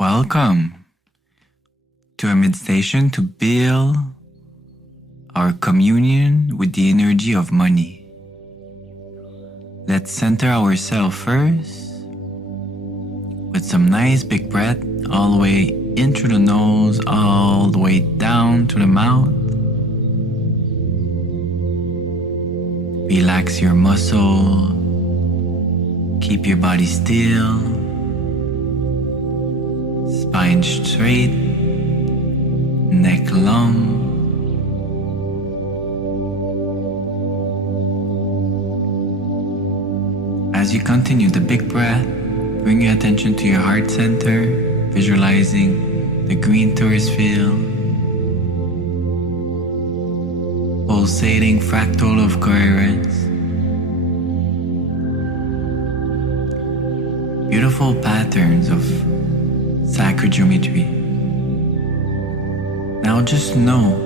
Welcome to a meditation to build our communion with the energy of money. Let's center ourselves first with some nice big breath all the way in through the nose, all the way down to the mouth. Relax your muscle. Keep your body still. Spine straight. Neck long. As you continue the big breath, bring your attention to your heart center, visualizing the green torus field, pulsating fractal of coherence. Beautiful patterns of sacred geometry. Now just know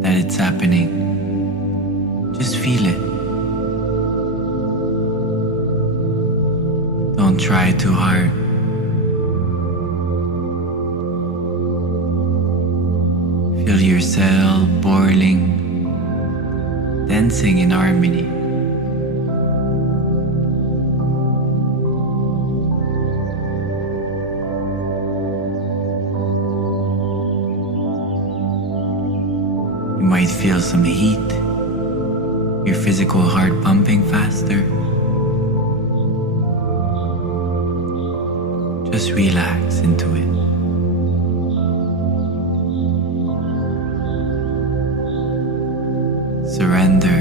that it's happening. Just feel it. Don't try too hard. Feel yourself boiling, dancing in harmony. You might feel some heat, your physical heart pumping faster. Just relax into it. Surrender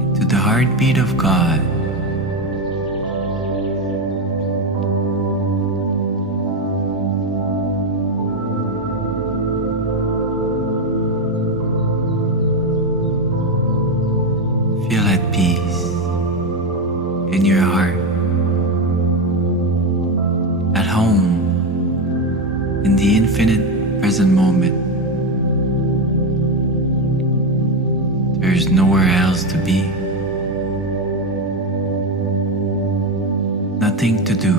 into the heartbeat of God. Feel at peace in your heart. At home, in the infinite present moment. There is nowhere else to be. Nothing to do.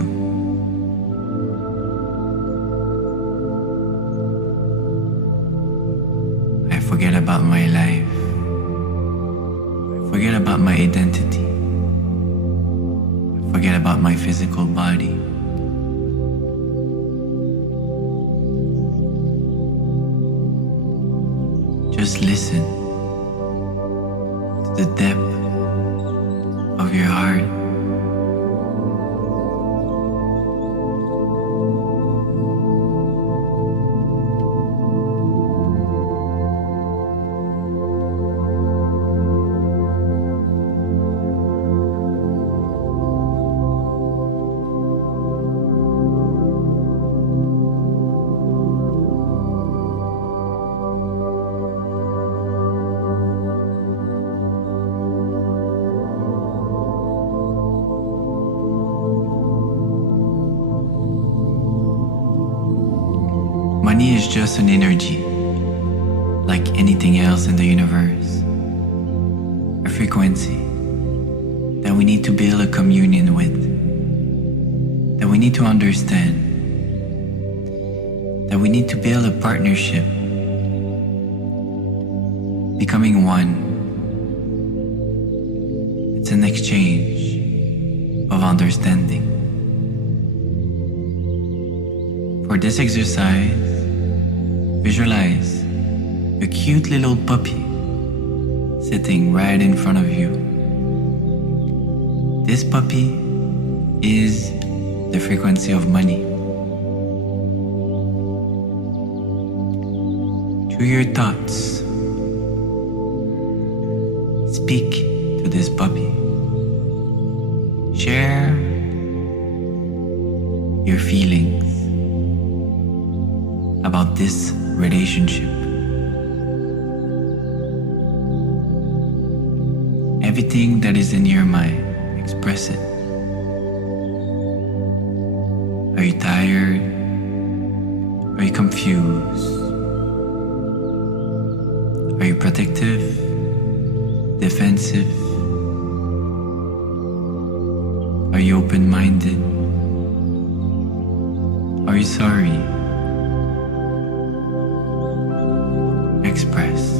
I forget about my life. I forget about my identity. I forget about my physical body. Just listen to the depth of your heart. Money is just an energy, like anything else in the universe. A frequency that we need to build a communion with, that we need to understand, that we need to build a partnership, becoming one. It's an exchange of understanding. For this exercise, visualize a cute little puppy sitting right in front of you. This puppy is the frequency of money. Through your thoughts, speak to this puppy. Share your feelings about this relationship. Everything that is in your mind, express it. Are you tired? Are you confused? Are you protective? Defensive? Are you open-minded? very sorry. Express.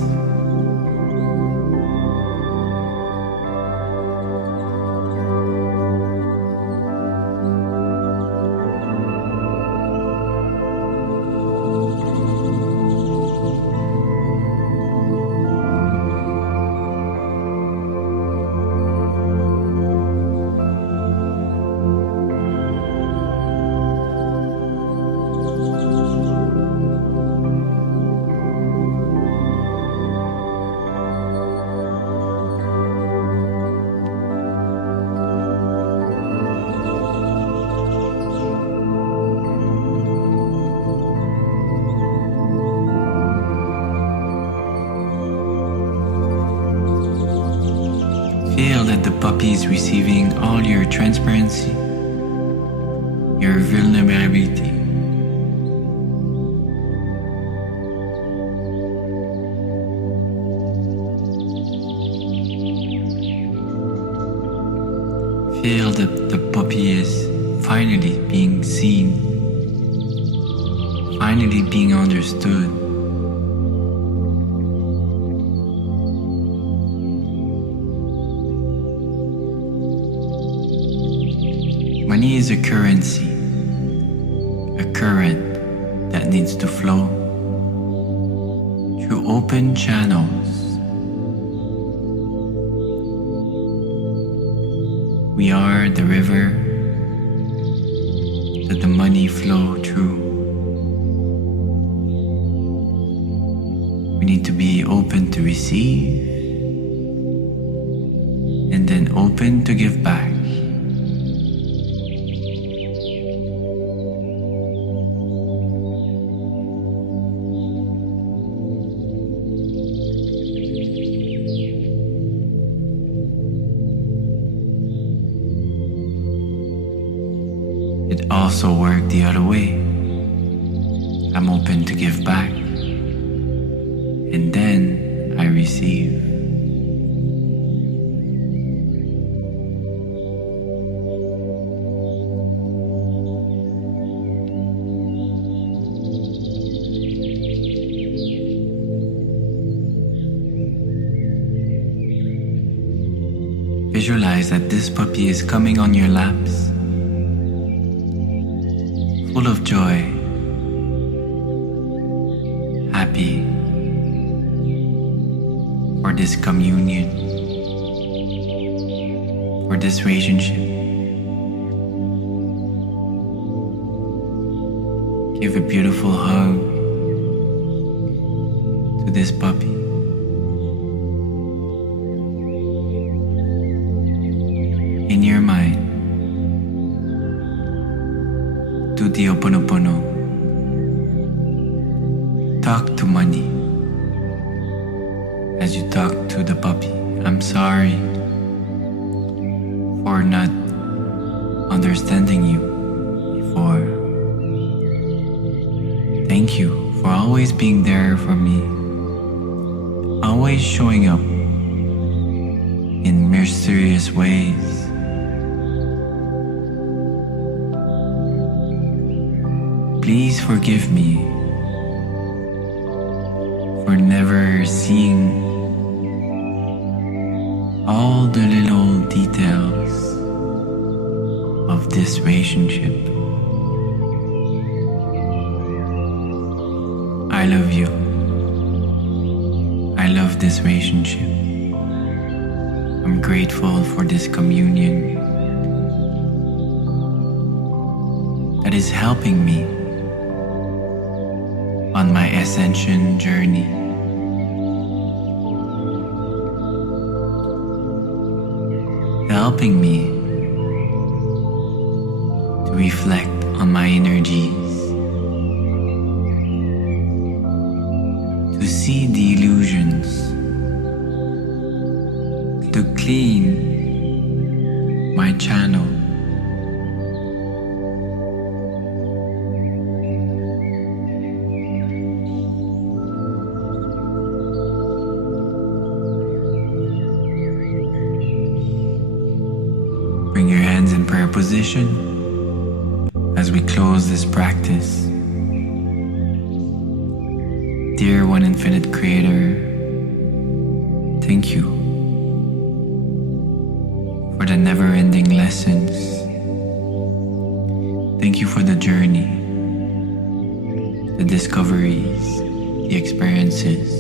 Feel that the puppy is receiving all your transparency, your vulnerability. Feel that the puppy is finally being seen, finally being understood. Money is a currency, a current that needs to flow through open channels. We are the river that the money flow through. We need to be open to receive and then open to give back. It also worked the other way. I'm open to give back, and then I receive. Visualize that this puppy is coming on your laps, full of joy, happy for this communion, for this relationship. Give a beautiful hug to this puppy. In your mind, do the Ho'oponopono. Talk to money as you talk to the puppy. I'm sorry for not understanding you before. Thank you for always being there for me, always showing up in mysterious ways. Please forgive me for never seeing all the little details of this relationship. I love you. I love this relationship. I'm grateful for this communion that is helping me on my ascension journey. Helping me to reflect on my energies, to see the illusions, to clean my channel. Bring your hands in prayer position as as we close this practice, dear One Infinite Creator, thank you for the never-ending lessons. Thank you for the journey, the discoveries, the experiences,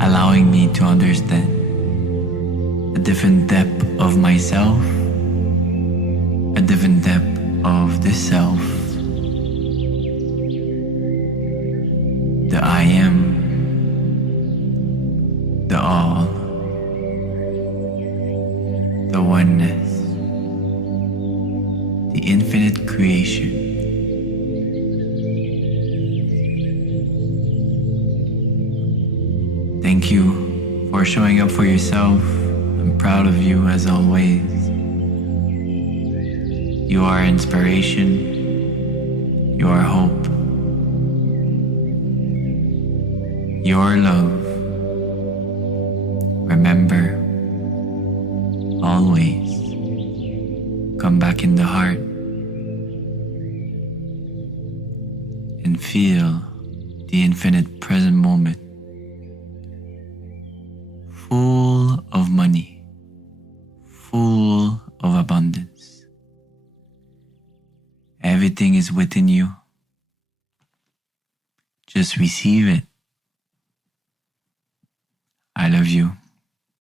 allowing me to understand a different depth of myself, a different depth of this self, the I am, the all, the oneness, the infinite creation. Thank you for showing up for yourself. I'm proud of you as always. You are inspiration. You are hope. You are love. Remember, always come back in the heart and feel the infinite present moment, full of money, full of abundance. Everything is within you. Just receive it. I love you.